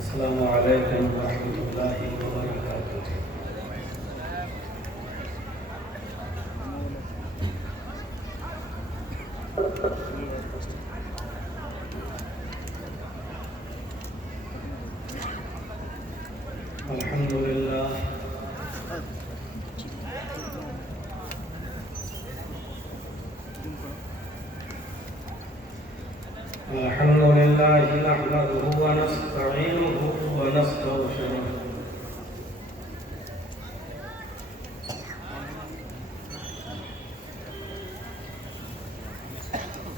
السلام علیکم ورحمۃ اللہ وبرکاتہ۔ الحمد للہ الحمد للہ نحمده ونستعینه ونستغفره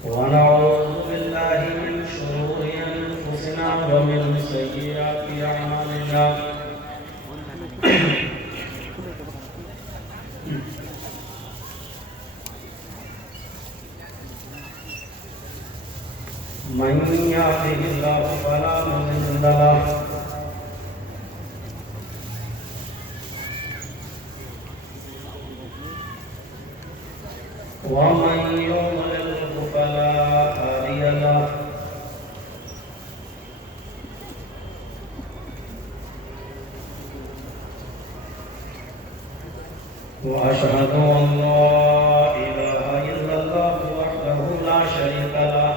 ونعوذ بالله من شرور أنفسنا ومن سيئات أعمالنا من يهده الله فلا مضل له ومن يضلل فلا هادي له وأشهد أن لا إله إلا الله وحده لا شريك له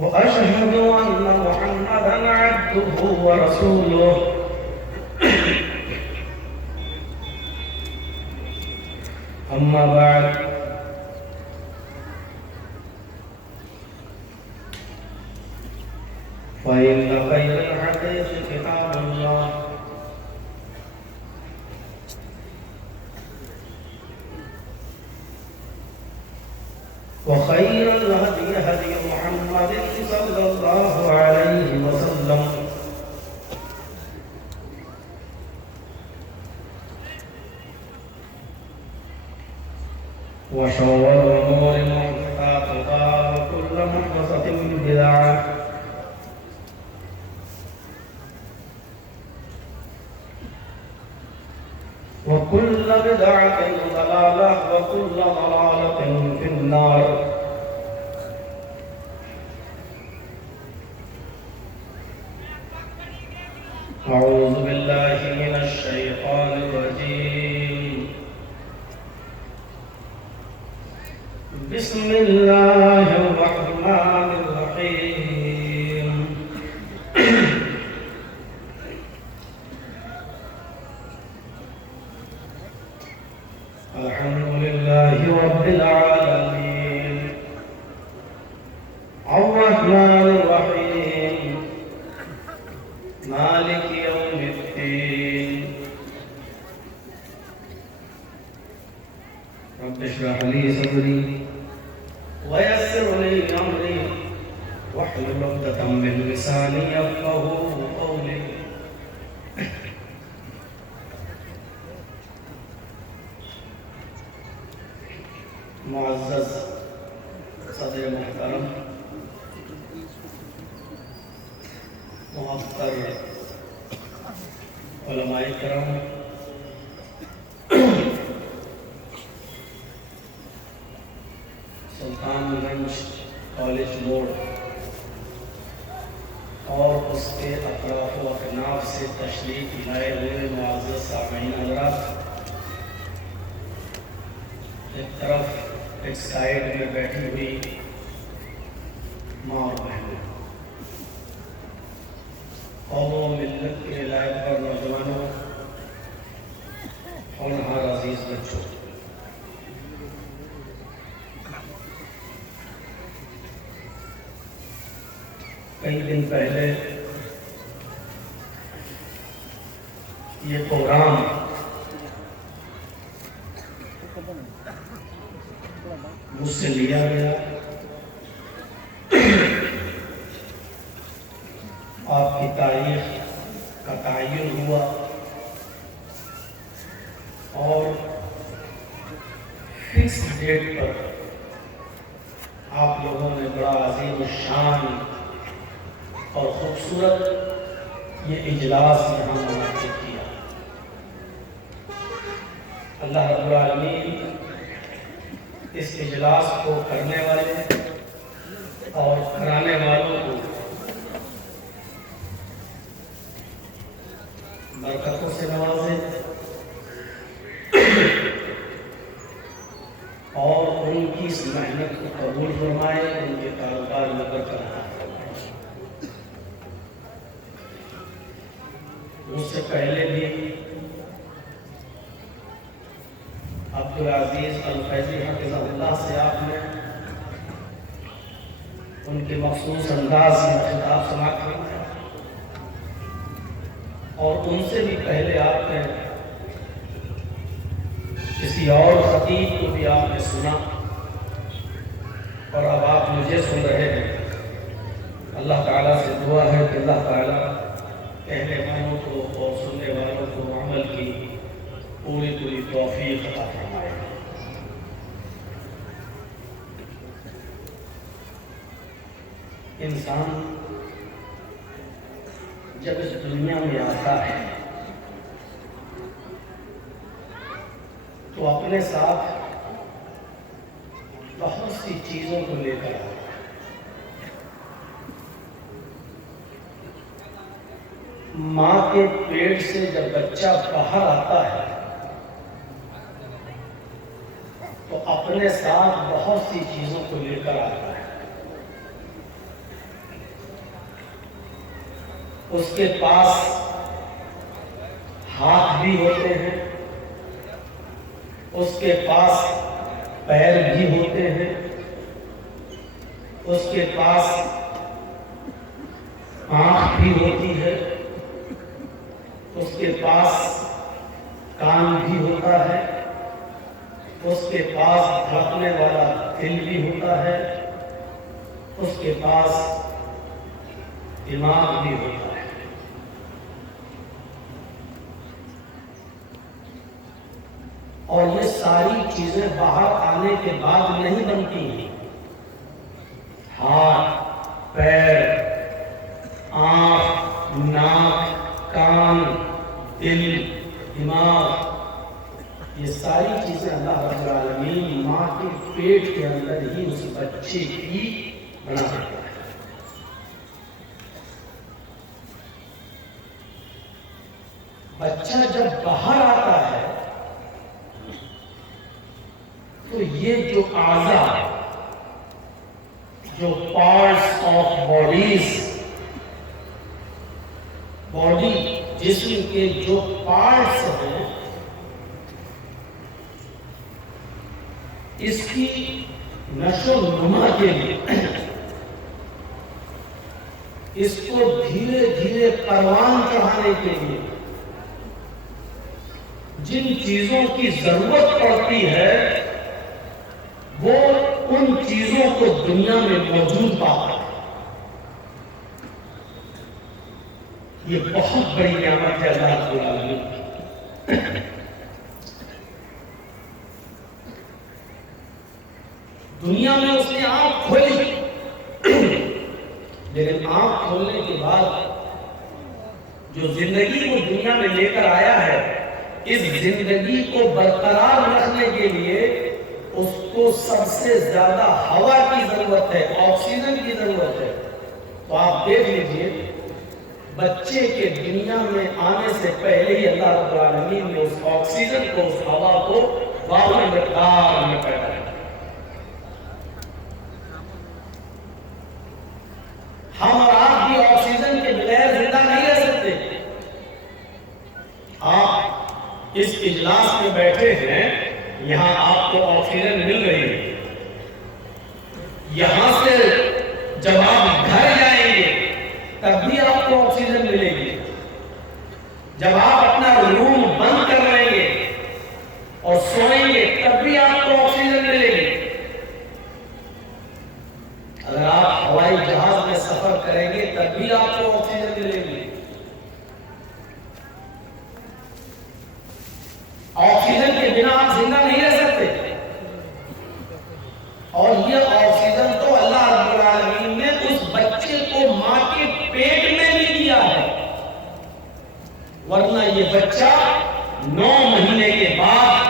وأشهد أن محمدًا عبده ورسوله أما بعد فإن خير الحديث كتاب الله وخير الهدي هدي محمد صلى الله عليه وسلم وشر الأمور محدثاتها وكل محدثة بدعة وكل بدعة ضلالة وكل ضلالة في النار أعوذ بالله من الشيطان الرجيم بسم الله الرحمن الرحيم الحمد لله رب العالمين الرحمن الرحيم مالك يوم الدين رب اشرح لي صدري ويسر لي أمري واحلل عقدة من لساني يفقهوا قولي معزز صدر محترم محتر علماء کرام سلطان گنج کالج موڑ اور اس کے اطراف و اکناف سے تشریف لائے ہوئے معزز سامعین حضرات، ایک طرف ایک سائیڈ میں بیٹھی ہوئی ماں اور بہنیں، قوم و ملت کے لائق پر نوجوانوں، ہونہار عزیز بچوں، کئی دن پہلے یہ پروگرام مجھ سے لیا گیا، آپ کی تاریخ کا تعین ہوا اور فکس ڈیٹ پر آپ لوگوں نے بڑا عظیم الشان اور خوبصورت یہ اجلاس یہاں منعقد کیا۔ اللہ رب العالمین اس اجلاس کو کرنے والے اور کرانے والوں کو برکتوں سے نوازے اور ان کی اس محنت کو قبول فرمائے، ان کے کاروبار میں برکت عطا فرمائے۔ اس سے پہلے بھی عبدالعزیز الفیضی حفظہ اللہ سے آپ نے ان کے مخصوص انداز میں خطاب سماعت فرمایا، اور ان سے بھی پہلے آپ نے کسی اور خطیب کو بھی آپ نے سنا، اور اب آپ مجھے سن رہے ہیں۔ اللہ تعالیٰ سے دعا ہے کہ اللہ تعالیٰ کہنے والوں کو اور سننے والوں کو عمل کی پوری توفیق عطا فرمائے۔ انسان جب اس دنیا میں آتا ہے تو اپنے ساتھ بہت سی چیزوں کو لے کر آتا ہے۔ ماں کے پیٹ سے جب بچہ باہر آتا ہے تو اپنے ساتھ بہت سی چیزوں کو لے کر آتا ہے۔ اس کے پاس ہاتھ بھی ہوتے ہیں، اس کے پاس پیر بھی ہوتے ہیں، اس کے پاس آنکھ بھی ہوتی ہے، اس کے پاس کان بھی ہوتا ہے، اس کے پاس دھڑکنے والا دل بھی ہوتا ہے، اس کے پاس دماغ بھی ہوتا ہے۔ اور یہ ساری چیزیں باہر آنے کے بعد نہیں بنتی ہیں۔ ہاتھ، پیر، آنکھ، ناک، کان، دل، دماغ، یہ ساری چیزیں اللہ رب العالمین ماں کے پیٹ کے اندر ہی اس بچے کی بنا دیتا ہے۔ بچہ جب باہر آتا ہے تو یہ جو اعضاء، جو پارٹس آف باڈی، جسم کے جو پارٹس ہیں، اس کی نشو و نما کے لیے، اس کو دھیرے دھیرے پروان چڑھانے کے لیے جن چیزوں کی ضرورت پڑتی ہے وہ ان چیزوں کو دنیا میں موجود پاتا ہے۔ یہ بہت بڑی نعمت ہے اللہ رب العالمین کی۔ دنیا میں اس نے آنکھ کھولی، لیکن آنکھ کھولنے کے بعد جو زندگی کو دنیا میں لے کر آیا ہے، اس زندگی کو برقرار رکھنے کے لیے اس کو سب سے زیادہ ہوا کی ضرورت ہے، آکسیجن کی ضرورت ہے۔ تو آپ دیکھ لیجئے، بچے کے دنیا میں آنے سے پہلے ہی اللہ رب العالمین نے اس آکسیجن کو، اس ہوا کو وافر مقدار میں پیدا کیا۔ ہم اور آپ بھی آکسیجن کے بغیر زندہ نہیں رہ سکتے۔ آپ اس اجلاس میں بیٹھے ہیں، یہاں آپ کو آکسیجن مل رہی ہے۔ یہاں سے جب آپ گھر جائیں گے تب بھی آپ کو آکسیجن ملے گی۔ جب آپ اپنا روم بند کر لیں گے اور سوئیں گے تب بھی آپ کو آکسیجن ملے گی. اگر آپ ہوائی جہاز میں سفر کریں گے تب بھی آپ کو آکسیجن ملے گی. آکسیجن کے بنا آپ زندہ نہیں رہ سکتے. اور یہ آکسیجن تو اللہ رب العالمین نے اس بچے کو ماں کے پیٹ میں بھی دیا ہے، ورنہ یہ بچہ 9 مہینے کے بعد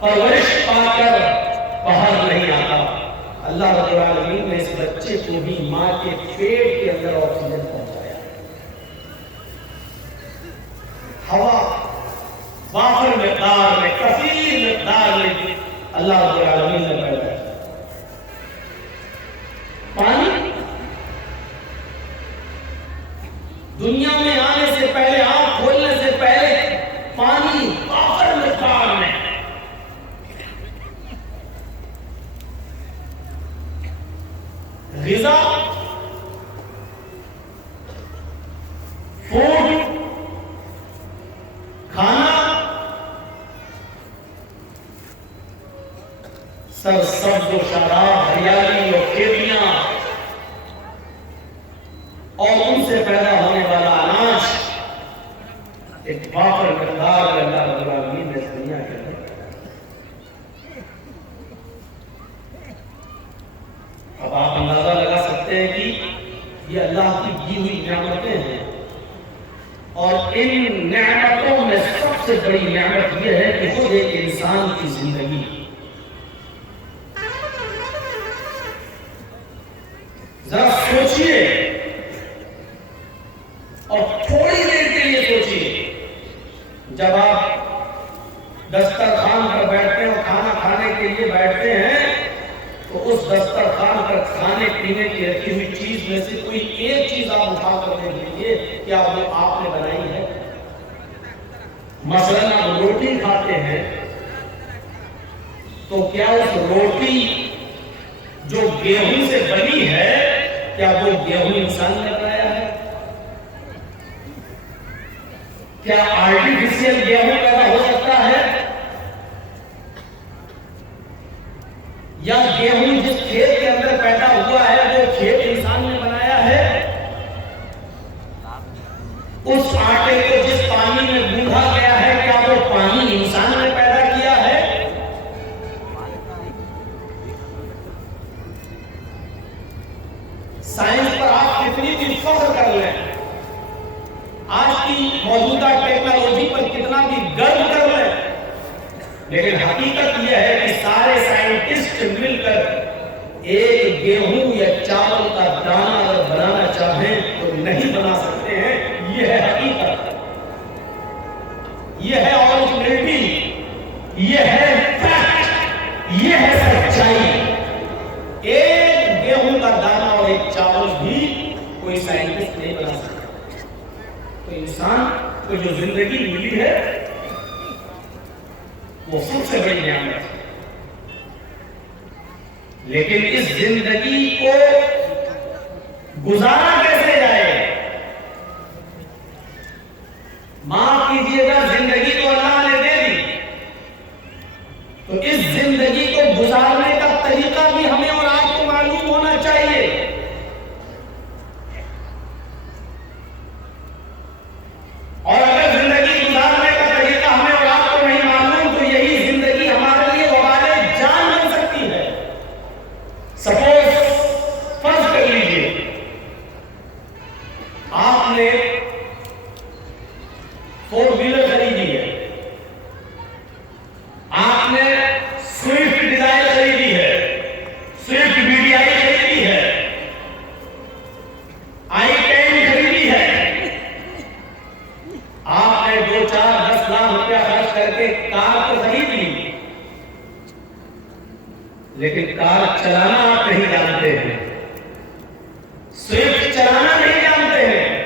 پرورش پا کر باہر نہیں آتا. اللہ رب العالمین نے اس بچے کو بھی ماں کے پیٹ کے اندر آکسیجن پہنچایا. ہوا وافر مقدار میں، کثیر مقدار میں اللہ رب العالمین نے پیدا کیا. پانی دنیا میں آنے سے پہلے، آنکھ کھولنے سے پہلے پانی وافر مقدار میں. غذا، فوڈ، کھانا سر سبز و شاداب، ہریالی اور کھیتیاں اور ان سے پیدا ہونے والا اناج ایک وافر مقدار میں اللہ رب العالمین نے اس دنیا کے اندر. اب آپ اندازہ لگا سکتے ہیں کہ یہ اللہ کی دی ہوئی نعمتیں ہیں، اور ان نعمتوں میں سب سے بڑی نعمت یہ ہے کہ خود ایک انسان کی زندگی. ذرا سوچئے اور تھوڑی دیر کے لیے سوچئے، جب آپ دسترخوان پر بیٹھتے ہیں اور کھانا کھانے کے لیے بیٹھتے ہیں تو اس دسترخوان پر کھانے پینے کی رکھی ہوئی چیز میں سے کوئی ایک چیز آپ اٹھا کر دیکھ لیجیے، کیا وہ آپ نے بنائی ہے؟ مثلاً آپ روٹی کھاتے ہیں تو کیا اس روٹی جو گیہوں سے بنی ہے، کیا وہ گیہوں انسان نے بنایا ہے؟ کیا آرٹیفیشل گیہوں پیدا ہو سکتا ہے؟ یا گیہوں جس کھیت کے اندر پیدا ہوا ہے وہ کھیت انسان نے بنایا ہے؟ اس آٹے کو جس پانی میں گوندھا گیا ہے، کیا وہ پانی انسان نے پیدا کیا ہے؟ سائنس پر آپ کتنی بھی فخر کر لیں، آج کی موجودہ ٹیکنالوجی پر کتنا بھی گرو کر لیں، لیکن حقیقت یہ ہے کہ سارے سائنٹسٹ مل کر ایک گیہوں یا چاول کا دانہ اگر بنانا چاہیں تو نہیں بنا سکتے ہیں. یہ ہے حقیقت، یہ ہے اوریجنلٹی، یہ ہے فیکٹ، یہ ہے سچائی. ایک گیہوں کا دانہ اور ایک چاول بھی کوئی سائنٹسٹ نہیں بنا سکتا. تو انسان کو جو زندگی ملی ہے وہ سب سے بڑی نعمت ہے، لیکن اس زندگی کو گزارا کیسے جائے؟ معاف کیجیے گا، زندگی تو اللہ نے دے دی، تو اس زندگی کو گزارنے کا طریقہ بھی ہمیں اور آپ کو معلوم ہونا چاہیے. اور اگر زندگی گزارنے کا طریقہ ہمیں اور آپ کو نہیں معلوم تو یہی زندگی ہمارے لیے وبال جان بن سکتی ہے. سپوز فرض کر لیجیے آپ نے 4 ویلر خریدی ہے، آپ نے سوئفٹ ڈیزائر خریدی ہے، سوئفٹ BDI خریدی ہے، i10 خریدی ہے. آپ نے 2, 4, 10 لاکھ روپیہ خرچ کر کے کار تو خرید لی، لیکن کار چلانا آپ نہیں جانتے ہیں، سوئفٹ چلانا نہیں جانتے ہیں.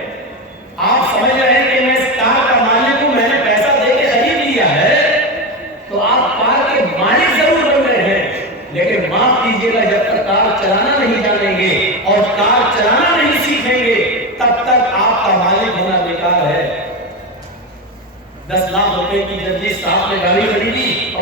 آپ سمجھ رہے ہیں کہ میں اس کار کا مالک ہوں، میں نے پیسہ دے کے خرید لیا ہے، تو آپ کار کے مالک ضرور بن رہے ہیں، لیکن معاف کیجیے گا، جب تک کار چلانا نہیں جانیں گے اور کار چلانا نہیں سیکھیں گے تب تک آپ کا مالک ہونا بیکار ہے. 10 لاکھ روپے کی جدید صاحب نے گاڑی خریدی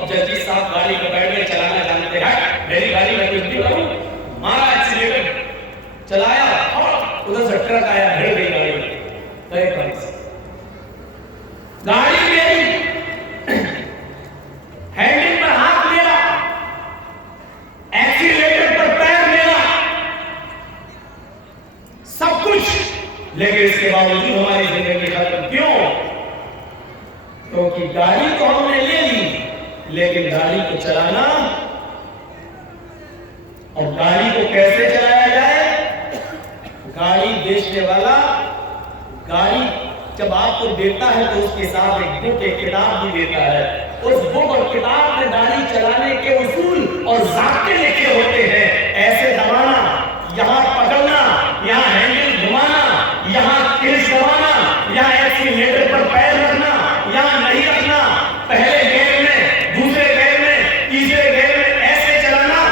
باوجود ہماری زندگی ختم کیوں؟ کیونکہ گاڑی تو ہم نے لے لی لیکن گاڑی کو چلانا اور گاڑی کو کیسے چلایا جائے؟ گاڑی بیچنے والا گاڑی جب آپ کو دیتا ہے تو اس کے ساتھ ایک بک ایک کتاب بھی دیتا ہے. اس بک اور کتاب میں گاڑی چلانے کے اصول اور ضابطے لکھے ہوتے ہیں. ایسے دبانا, یہاں پکڑنا, یہاں ہینڈل گھمانا, یہاں کلچ دبانا, یہاں ایکسیلیٹر پر پیر رکھنا, یہاں نہیں رکھنا, پہلے گیئر میں, دوسرے گیئر میں, تیسرے گیئر میں, ایسے چلانا.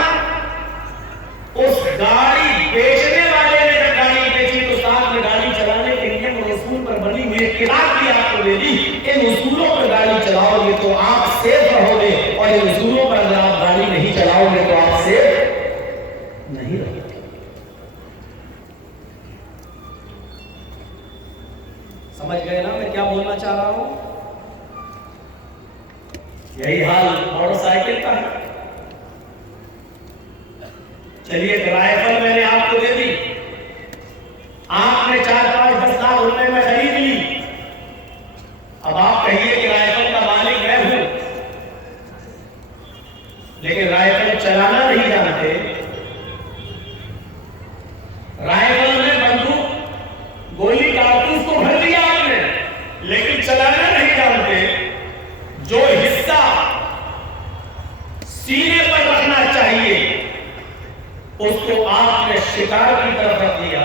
اس گاڑی بیچنے والے نے جب گاڑی بیچی تو ساتھ میں گاڑی چلانے کے نیم اور اصول پر بنی ہوئی ایک کتاب بھی آپ کو دے دی. ان اصولوں پر گاڑی چلاؤ گے تو آپ سیف رہو گے, اور ان اصولوں پر اگر آپ گاڑی نہیں چلاؤ گے تو آپ سیف نہیں رہو گے. سمجھ گئے نا میں کیا بولنا چاہ رہا ہوں؟ یہی حال موٹر سائیکل کا ہے. چلیے رائفل میں نے آپ کو دے دی, آپ نے 4-5-10 لاکھ روپے میں خرید لی. اب آپ کہیے کہ رائفل کا مالک میں ہوں, لیکن رائفل چلانا نہیں جانتے. رائفل میں بندوق گولی کارتوس کو بھر دیا آپ نے, لیکن چلانا نہیں جانتے. جو حصہ سینے پر رکھنا چاہیے اس کو آپ نے شکار کی طرف رکھ دیا,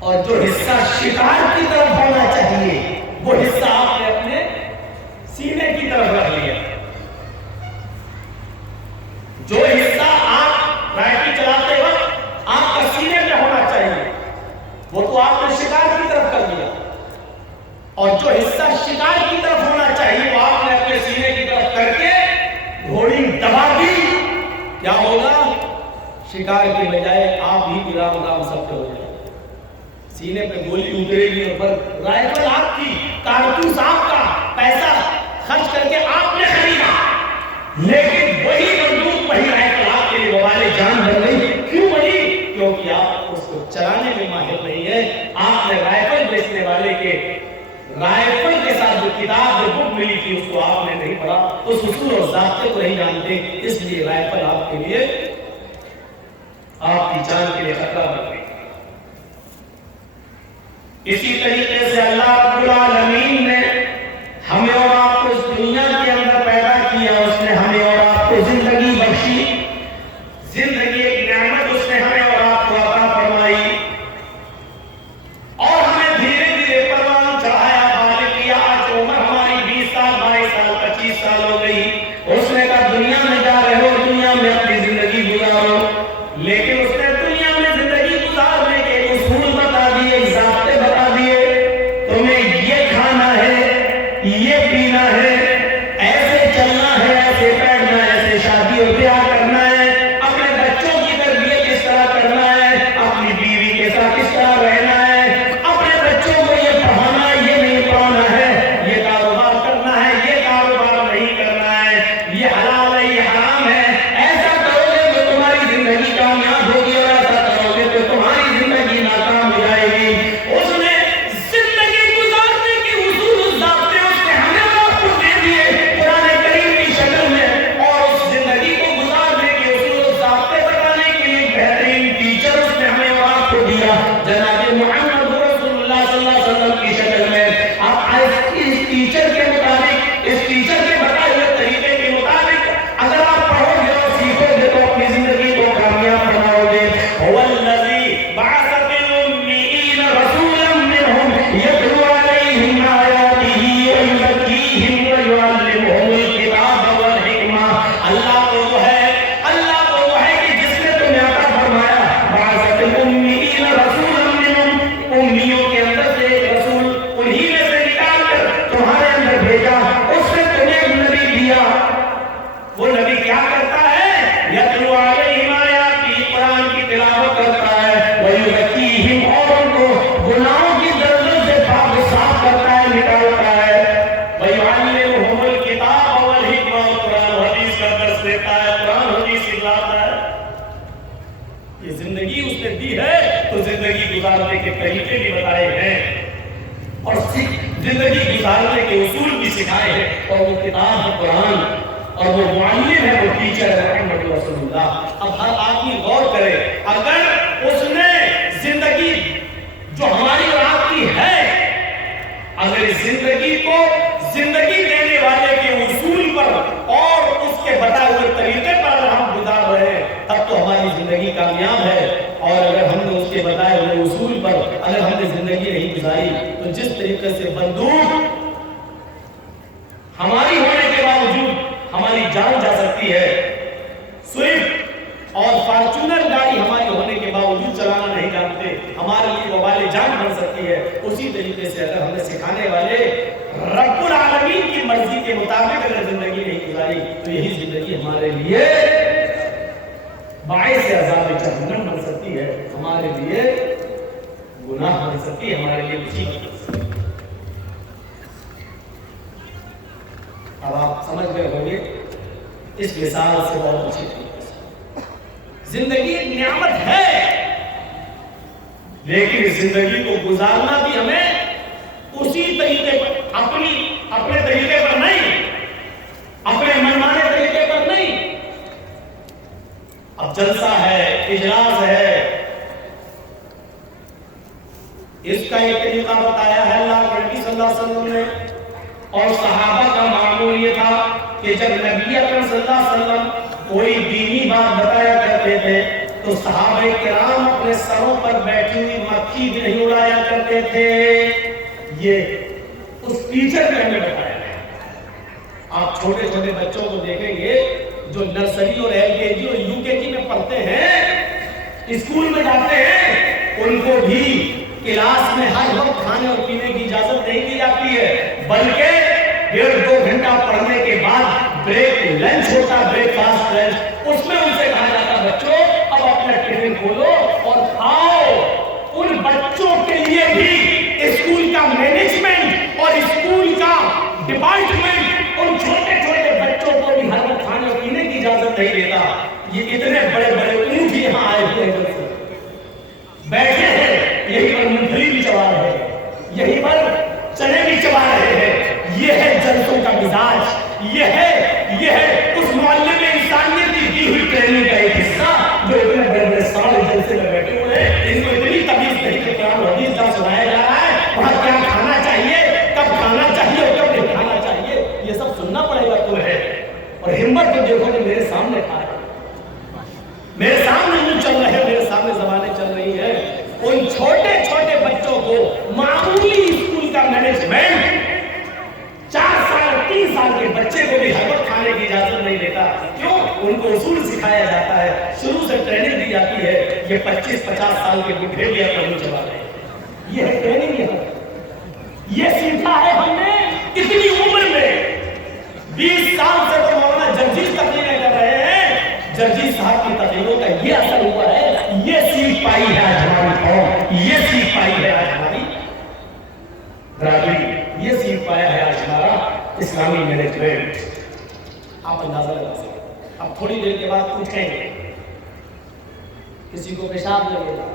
اور جو حصہ شکار کی طرف ہونا چاہیے وہ حصہ آپ نے اپنے سینے کی طرف رکھ لیا. جو حصہ آپ رائفل چلاتے وقت آپ کا سینے پہ ہونا چاہیے وہ تو آپ نے شکار کی طرف کر دیا, اور جو حصہ شکار کی طرف ہونا چاہیے وہ آپ نے اپنے سینے کی طرف کر کے گھوڑی دبا دی. کیا ہوگا؟ شکار کی بجائے آپ ہی رام رام سب ہو جائے. سینے پہ گولی اترے گی اور رائفل آپ کی, کارتوس آپ کا, پیسہ خرچ کر کے آپ نے خریدا, لیکن وہی بندوق وہی رائفل آپ کے لیے وبال جان بن گئی. کیوں بنی؟ کیونکہ آپ اس کو چلانے میں ماہر نہیں ہے. آپ نے رائفل بیچنے والے کے رائفل کے ساتھ جو کتاب جو بک ملی تھی اس کو آپ نے نہیں پڑھا, اس اصول اور ضابطے کو نہیں جانتے, اس لیے رائفل آپ کے لیے, آپ کی جان کے لیے خطرہ بن گئی. اسی طریقے سے اللہ رب العالمین نے ہمیں اور آپ کو اس دنیا کے اندر پیدا کیا, اس نے ہمیں اور آپ کو زندگی بخشی. زندگی ایک نعمت اس نے ہمیں اور آپ کو عطا فرمائی, اور ہمیں دھیرے دھیرے پروان چڑھایا, بالغ کیا. آج عمر ہماری 20 سال 22 سال 25 سال ہو گئی. اس نے کہا دنیا میں جا رہے ہو, دنیا میں اپنی زندگی گزارو, لیکن اس نے دنیا میں زندگی گزارنے کے اصول بتا دیے, ضابطے بتا دیے. تمہیں یہ کھانا زندگی گزارنے کے طریقے بھی بتائے ہیں اور زندگی گزارنے کے اصول بھی سکھائے ہیں، اور وہ کتاب قرآن اور وہ معلم ہے، وہ ٹیچر ہے محمد رسول اللہ۔ اب ہر آدمی غور کرے، اگر اس نے زندگی جو ہماری اور آپ کی ہے، اگر اس زندگی کو زندگی دینے والے کے اصول پر اور اس کے بتائے ہوئے طریقے پر اگر ہم گزار رہے ہیں، تب تو ہماری زندگی کامیاب ہے۔ اور اگر ہم نے اس کے بتائے ہوئے اصول پر اگر ہم نے زندگی نہیں گزاری، تو جس طریقے سے بندوق ہماری ہونے کے باوجود ہماری جان جا سکتی ہے، سوئفٹ اور فارچونر گاڑی ہماری ہونے کے باوجود چلانا نہیں جانتے، ہمارے لیے وبال جان بن سکتی ہے، اسی طریقے سے اگر ہمیں سکھانے والے رب العالمین کی مرضی کے مطابق اگر زندگی نہیں گزاری، تو یہی زندگی ہمارے لیے باعث عذاب جہنم بن سکتی ہے، ہمارے لیے گناہ بن سکتی ہے، ہمارے لیے مصیبت بن سکتی ہے۔ اب آپ سمجھ گئے ہوں گے اس مثال سے بہت اچھی طریقے سے زندگی ایک نعمت ہے، لیکن اس زندگی کو گزارنا بھی ہمیں اسی طریقے پر، اپنے طریقے پر نہیں، اپنے منمانے طریقے پر نہیں۔ اب جلسہ ہے، اجلاس ہے، اس کا ایک طریقہ بتایا ہے اللہ کے نبی صلی اللہ علیہ وسلم نے، اور صحابہ کا معمول یہ تھا کہ جب نبی اکرم صلی اللہ علیہ وسلم کوئی دینی بات بتایا کرتے تھے تو صحابہ کرام اپنے سروں پر بیٹھی ہوئی مکھی بھی نہیں اڑایا کرتے تھے۔ یہ اس ٹیچر نے ہمیں بتایا ہے۔ آپ چھوٹے چھوٹے بچوں کو دیکھیں گے جو نرسری اور ایل کے جی اور یو کے جی میں پڑھتے ہیں، اسکول میں جاتے ہیں، ان کو بھی کلاس میں ہر وقت کھانے اور پینے کی اجازت نہیں دی جاتی ہے، بلکہ 1.5-2 گھنٹہ پڑھنے کے بعد بریک لنچ ہوتا، بریک فاسٹ لنچ، اس میں ان سے کہا جاتا بچوں اب اپنا ٹفن کھولو اور کھاؤ۔ ان بچوں کے لیے بھی اسکول کا مینجمنٹ اور اسکول کا ڈپارٹمنٹ ان چھوٹے چھوٹے بچوں کو بھی ہر وقت کھانے اور پینے کی اجازت نہیں دیتا۔ یہ اتنے بڑے بڑے اونٹ یہاں آئے ہوئے ہیں، بیٹھے ہیں، یہی پر مونگپھلی بھی چبا رہے ہیں، یہی پر چنے بھی چبا رہے ہیں۔ یہ ہے جلسوں کا مزاج، یہ ہے اس معلم انسانیت کی دی ہوئی ٹریننگ کا ایک حصہ جو اتنے بڑے بڑے سارے جلسے میں بیٹھے ہوئے ہیں۔ ان کو اتنی تمیز نہیں کہ قرآن و حدیث کا سنایا جا رہا ہے، وہاں کیا کھانا چاہیے، کب کھانا چاہیے اور کب نہیں کھانا چاہیے، یہ سب سننا پڑے گا تمہیں۔ اور ہمت تو دیکھو کہ میرے سامنے کھا رہے ہیں، میرے سامنے منہ چل رہے ہیں، میرے سامنے زبانیں چل رہی ہیں۔ ان چھوٹے چھوٹے بچوں کو معمولی اسکول کا مینجمنٹ 4 سال 3 سال کے بچے کو بھی ہر وقت کھانے کی اجازت نہیں دیتا۔ کیوں؟ ان کو اصول سکھایا جاتا ہے، شروع سے ٹریننگ دی جاتی ہے۔ یہ 25-50 سال کے بڈھے بھی اپنے چلا رہے ہیں، یہ ہے ٹریننگ، یہ سیکھا ہے ہم نے اتنی عمر میں۔ 20 سال سے تو مولانا جرجیز تقریریں کر رہے ہیں، جرجیز صاحب کی تقریروں کا یہ اثر ہوا ہے، یہ سیکھ پائی ہے آج ہماری قوم، یہ سیکھ پائی ہے آج ہماری برادری، یہ سیکھ پایا ہے آج ہمارا اسلامی مینجمنٹ۔ آپ اندازہ لگا سکتے۔ اب تھوڑی دیر کے بعد اٹھیں گے، کسی کو پیشاب لگے گا،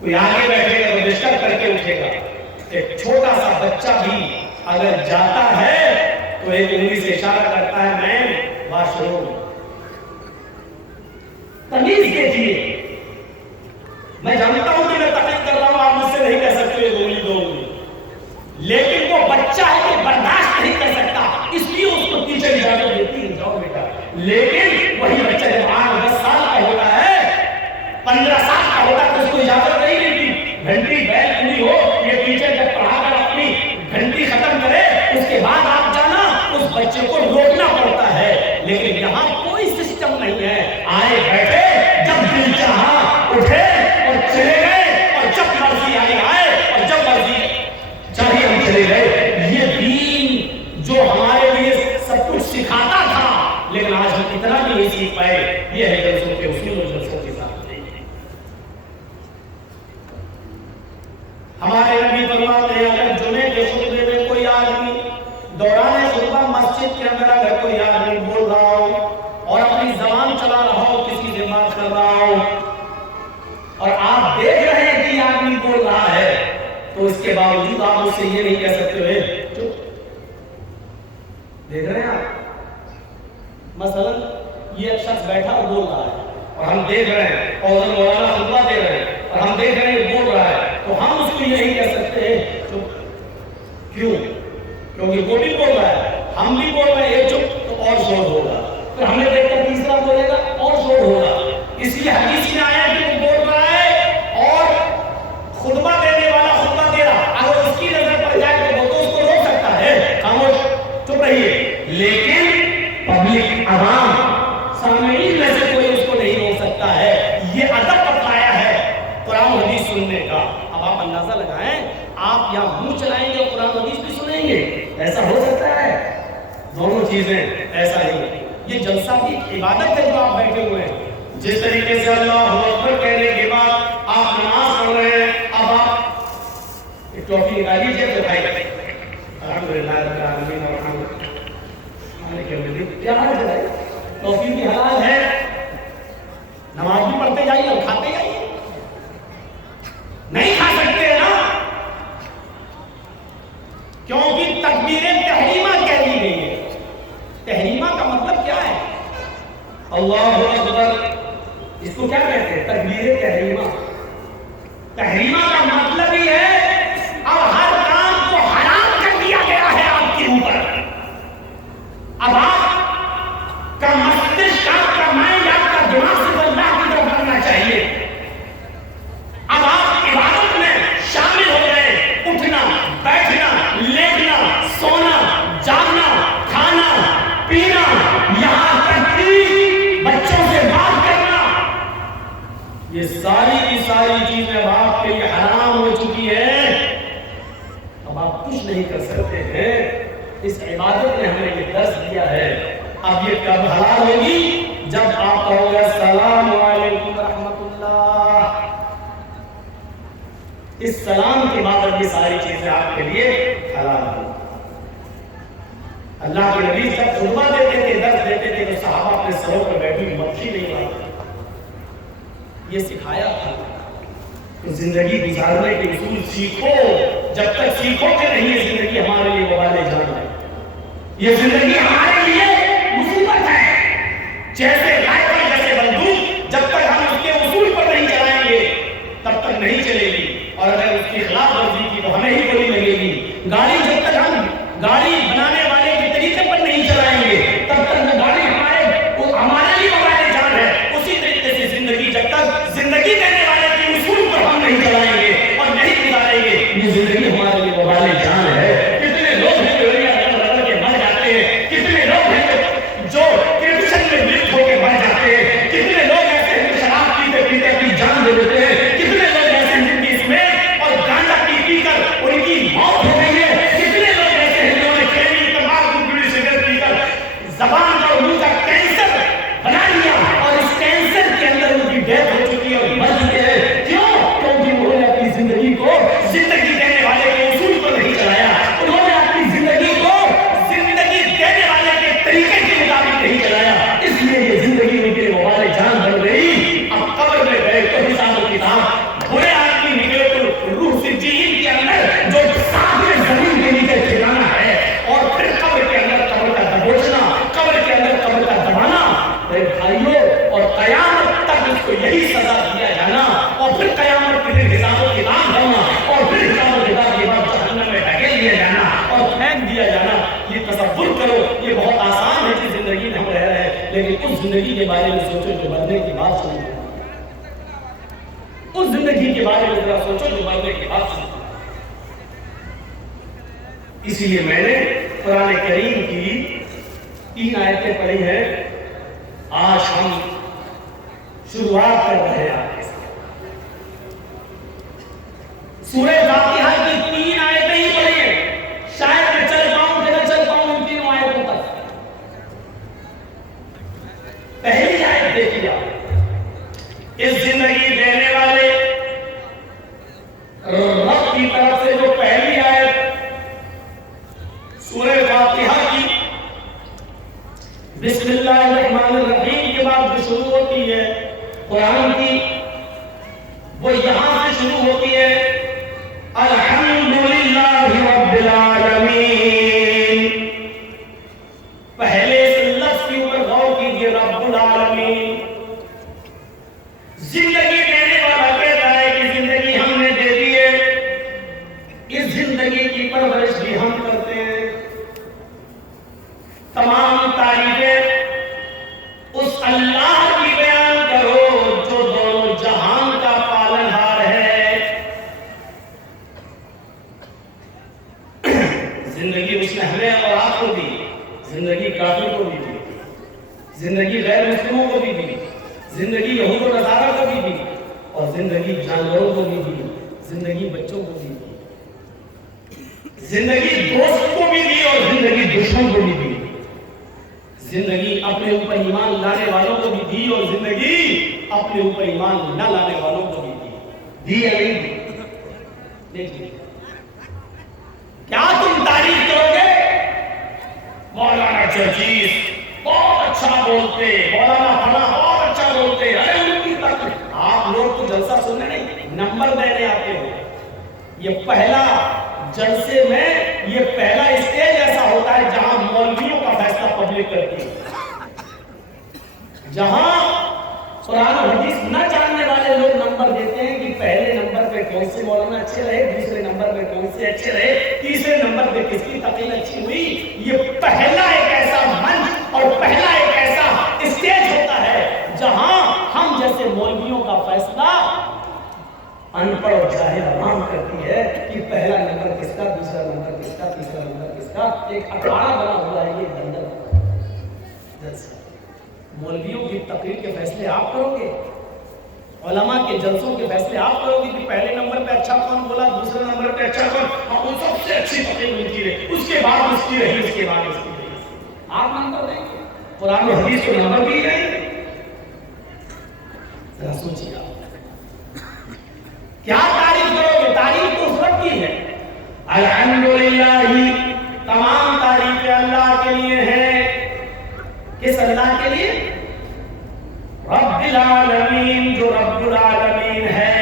کوئی آگے بیٹھے گا تو بستر کر کے اٹھے گا۔ ایک چھوٹا سا بچہ بھی اگر جاتا ہے تو ایک انگلی سے اشارہ کرتا ہے میں واش روم، تمیز کیجیے۔ میں جانتا ہوں کہ میں تقلید کر رہا ہوں، آپ مجھ سے نہیں کہہ سکتے ایک انگلی 2 انگلی، لیکن وہ بچہ ہے کہ برداشت نہیں کر سکتا، اس لیے اس کو ٹیچر اجازت دیتی ہے جاؤ بیٹا۔ لیکن وہی بچہ جب 8-10 سال کا ہوتا ہے، 15 سال کا ہوتا ہے تو اس کو اجازت نہیں دیتی۔ گھنٹی بیل پوری ہو، یہ ٹیچر جب پڑھا کر اپنی گھنٹی ختم کرے اس کے بعد آپ جانا، اس بچے کو روکنا پڑتا ہے۔ لیکن یہاں کوئی سسٹم نہیں ہے، آئے بیٹھے، جب دل چاہا اٹھے اور چلے گئے، اور جب مرضی آئی آئے اور جب مرضی چاہیے ہم چلے گئے۔ یہ دین جو ہمارے لیے سب کچھ سکھاتا تھا، لیکن آج ہم اتنا بھی نہیں سیکھ پائے۔ یہ ہے جلسوں کے اصول اور جلسوں کے ساتھ ہمارے نبی فرماتے ہیں اگر جمعے کے خطبے میں کوئی آدمی دوران خطبہ مسجد کے اندر اگر کوئی آدمی بول رہا ہو اور اپنی زبان چلا رہا ہو، کسی سے بات کر رہا ہو، اور آپ اس سے یہ نہیں کہہ سکتے ہوئے چپ. دیکھ رہے ہیں آپ مثلا یہ ایک شخص بیٹھا اور بول رہا ہے اور ہم دیکھ رہے ہیں اور مولانا خطبہ دے رہے ہیں اور ہم دیکھ رہے ہیں یہ بول رہا ہے, تو ہم اس کو یہ نہیں کہہ سکتے چپ. کیوں؟ کیونکہ وہ بھی بول رہا ہے, ہم بھی بول رہے ہیں یہ چپ, تو اور شور ہوگا, پھر ہمیں دیکھ کر تیسرا بولے گا اور شور ہوگا. اس لیے حدیث میں آیا کہ وہ بول رہا ہے اور خطبہ دینے والا خطبہ دے رہا, اگر اس کی نظر پڑ جائے تو وہ تو اس کو روک سکتا ہے, خاموش چپ رہیے, لیکن پبلک عوام سامعین میں سے کوئی اس کو نہیں روک سکتا ہے. یہ ادب بتایا ہے قرآن حدیث سننے کا. اب آپ اندازہ لگائیں, آپ یہاں منہ چلائیں گے اور قرآن حدیث بھی سنیں گے, ایسا ہو سکتا ہے؟ دونوں چیزیں ایسا ہی. یہ جلسہ بھی عبادت ہے جو آپ بیٹھے ہوئے ہیں. جس طریقے سے اللہ اکبر کہنے کے بعد آپ نماز پڑھ رہے ہیں, اب آپ ایک ٹوپی نکال لیجیے تو بھائی الحمدللہ رب العالمین الرحمن کیا حال ہے, ٹوپی بھی حلال ہے, نماز بھی پڑھتے جائیے اور کھاتے جائیے. نہیں کھا سکتے نا, کیونکہ تکبیر تحریمہ کہہ دی گئی ہے. تحریمہ کا مطلب کیا ہے؟ اللہ اکبر, اس کو کیا کہتے ہیں؟ تکبیر تحریمہ. تحریمہ کا مطلب ہی ہے اب ہر کام کو حرام کر دیا گیا ہے آپ کے اوپر. اب آپ کا مستشک, آپ کا مائنڈ, آپ کا دماغ صرف اللہ کی طرف بننا چاہیے. اب آپ عبادت میں شامل ہو گئے, اٹھنا, بیٹھنا, لیٹنا, سونا, جاگنا, کھانا, پینا, یہاں تک کہ بچوں سے بات کرنا, یہ ساری کی ساری چیزیں اب آپ کے لیے حرام ہو چکی ہیں. اب آپ کچھ نہیں کر سکتے ہیں. اس عبادت نے ہمیں یہ درس دیا ہے. اب یہ کب حلال ہوگی؟ جب آپ کہو گے السلام علیکم ورحمۃ اللہ. اس سلام کے بعد اب یہ ساری چیزیں آپ کے لیے حلال ہوں. اللہ کے نبی جب خطبہ دیتے تھے, درس دیتے تھے, تو صحابہ اپنے سروں پر بیٹھی مکھی نہیں مارتے. یہ سکھایا تھا کہ زندگی گزارنے کے اصول سیکھو. جب تک سیکھو گے نہیں, یہ زندگی ہمارے لیے وبال جان ہے. یہ زندگی ہمارے لیے مصیبت ہے. جیسے رائفل, جیسے بندوق, جب تک ہم اس کے اصول پر نہیں چلائیں گے تب تک نہیں چلے گی, اور اگر اس کی خلاف ورزی کی تو ہمیں ہی گولی لگے گی. گاڑی جب تک ہم گاڑی بنانے والے کے طریقے پر نہیں چلائیں گے تب تک وہ گاڑی ہمارے لیے وبال جان ہے. اسی طریقے سے زندگی, جب تک زندگی دینے والے کے اصول پر ہم نہیں چلائیں گے اور نہیں گزاریں گے, یہ زندگی ہمارے لیے وبال جان ہے. کتنے لوگ ہیں جو رگڑ کے مر جاتے ہیں, کتنے لوگ ہیں جو کرپشن میں لپت ہو کے مر جاتے ہیں, کتنے لوگ ایسے ہیں جو شراب پیتے پیتے اپنی جان دے دیتے ہیں, کتنے لوگ ایسے ہیں جن کی اسمیل اور گانجا پی پی کر ان کی موت ہو گئی ہے, کتنے لوگ ایسے ہیں جنہوں نے کینی, تمباکو, بیڑی, سگریٹ پی کر زبان کا اور منہ کا کینسر بنا لیا, اور اس کینسر کے اندر ان کی ڈیتھ ہو چکی ہے اور مر چکے ہیں. کیوں؟ کیونکہ انہوں نے اپنی زندگی کو زندگی دینے والے کے اصول پر نہیں چلایا. انہوں نے اپنی زندگی کو زندگی دینے والے کے طریقے کے مطابق نہیں چلایا. اس لیے یہ زندگی ان کے وبال جان بن گئی. اب قبر میں گئے تو حساب و کتاب, برے آدمی نکلے تو روح سجین کے اندر جو ساتویں زمین کے نیچے ٹھکانا ہے, اور پھر قبر کے اندر قبر کا دبوچنا, قبر کے اندر قبر کا دبانا. میرے بھائیوں, اور قیامت تک اس کو یہی سزا دیا جانا, اور پھر قیامت کے دن حساب و کتاب ہونا, اور پھر حساب و کتاب کے بعد جہنم میں ڈھکیل دیا جانا اور پھینک دیا جانا. یہ تصور کرو, یہ بہت آسان ہے کہ زندگی میں ہم رہ رہے ہیں, لیکن اس زندگی کے بارے میں سوچو جو مرنے کی بات سنو. اس زندگی کے بارے میں ذرا سوچو جو مرنے کی بات سنو. اسی لیے میں نے قرآن کریم کی 3 آیتیں پڑھی ہیں. آج ہم شروعات کر رہے ہیں آپ کے ساتھ. سورہ فاتحہ کی 3 آیتیں ہی پڑھی ہیں. شاید میں چل پاؤں کہ نہ چل پاؤں ان 3 آیتوں تک. پہلی آیت دیکھیے آپ, اس زندگی دینے والے رب کی طرف سے جو پہلی آیت سورہ فاتحہ کی بسم اللہ الرحمن الرحیم کے بعد جو شروع ہوتی ہے قرآن کی, وہ یہاں سے شروع ہوتی ہے الحمدللہ پہلے اس لفظ کے اوپر غور کیجیے، رب العالمین۔ زندگی دینے والا کہتا ہے کہ زندگی ہم نے دے دی ہے، اس زندگی کی پرورش بھی ہم کرتے ہیں۔ تمام تعریفیں اس اللہ کی بیان کرو جو دونوں جہان کا پالنہار ہے۔ زندگی اس نے ہمیں اور آپ کو دی، زندگی کافر کو بھی دی، زندگی غیر مسلموں کو بھی دی، زندگی یہود و نصارہ کو بھی دی، اور زندگی جانوروں کو بھی دی، زندگی بچوں کو بھی دی، زندگی دوست کو بھی دی اور زندگی دشمن کو بھی دی، زندگی اپنے اوپر ایمان لانے والوں کو بھی دی اور زندگی اپنے اوپر ایمان نہ لانے والوں کو بھی دی یا نہیں دی؟ دیکھیے کیا تم تعریف کرو گے؟ مولانا چرچیس بہت اچھا بولتے، مولانا فلاں بہت اچھا بولتے، ارے ان کی تک آپ لوگ تو جلسہ سننے نہیں، نمبر دینے آتے ہو۔ یہ پہلا جلسے میں یہ پہلا اسٹیج ایسا ہوتا ہے جہاں مولویوں کا فیصلہ پبلک کرتی ہے، جہاں قرآن و حدیث نہ جاننے والے لوگ نمبر دیتے ہیں کہ پہلے نمبر پہ کون سے مولانا اچھے رہے، دوسرے نمبر پہ کون سے اچھے رہے، تیسرے نمبر پہ کس کی تقریر اچھی ہوئی۔ یہ پہلا ایک ایسا منچ اور پہلا ایک ایسا اسٹیج ہوتا ہے جہاں ہم جیسے مولویوں کا فیصلہ ان پڑھ اور جاہل عوام کرتی ہے کہ پہلا نمبر کس کا، دوسرا نمبر کس کا، تیسرا نمبر کس کا۔ ایک اکھاڑا بنا ہوا ہے یہ بندر۔ مولویوں کی تقریر کے فیصلے آپ کرو گے، علماء کے جلسوں کے فیصلے آپ کرو گے کہ پہلے نمبر پہ اچھا کون بولا، دوسرے نمبر پہ اچھا کون، ہم ان سب سے اچھی تقریر ملتی رہے، اس کے بعد اس کی رہی، اس کے بعد اس کی رہی۔ آپ نمبر دیں گے، قرآن و حدیث کو نمبر بھی دیں گے؟ ذرا سوچیے آپ کیا تعریف کرو گے؟ تعریف تو اس وقت کی ہے، الحمدللہ، تمام تعریفیں اللہ کے لیے ہیں۔ کس اللہ کے لیے؟ رب العالمین، جو رب العالمین ہے۔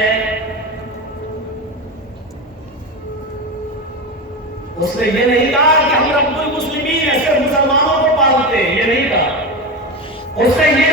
اس نے یہ نہیں کہا کہ ہم رب المسلمین ہیں، صرف مسلمانوں کو پالتے ہیں، یہ نہیں کہا۔ اس نے یہ